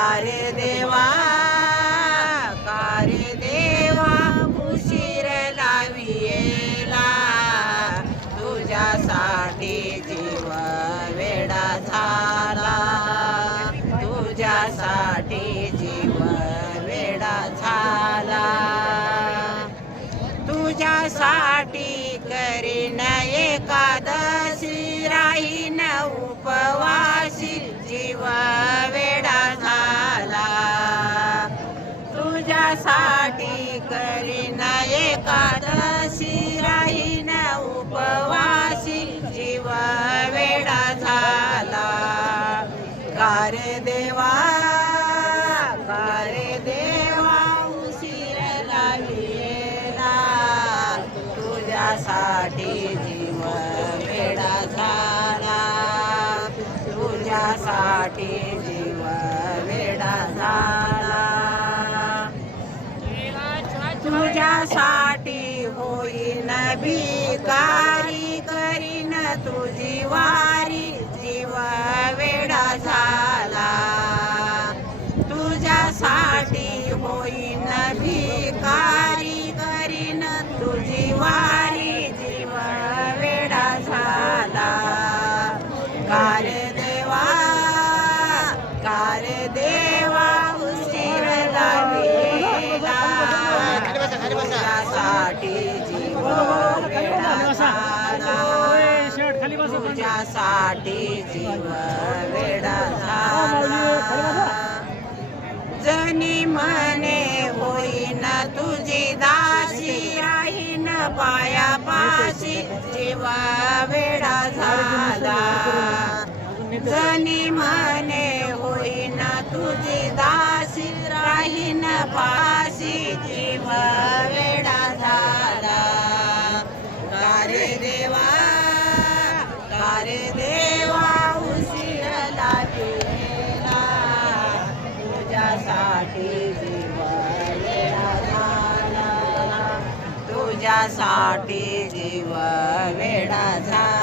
कारे देवा कार्य देवा उशीर लावियेला तुझ्यासाठी जीव वेडा झाला. तुझ्यासाठी जीव वेडा झाला. तुझ्यासाठी करीन एकादशी राहीन उपवा साठी करीना एकादशी राहीन उपवासी जीव वेडा झाला. कार्य देवा कार्य देवा उशीर लागेला तुझ्यासाठी जीव वेडा झाला. तुझ्यासाठी भिकारी करीन तुझी वारी जीव वेडा झाला. तुझ्यासाठी होईन भिकारी तुझ्यासाठी जीव वेडा झाला. जनी म्हणे होईन तुझी दासी राहीन पायापाशी जीव वेडा झाला. जनी म्हणे होईन तुझी दासी राहीन पाशी. जीव तुझ्यासाठी जीव वेडा झाला.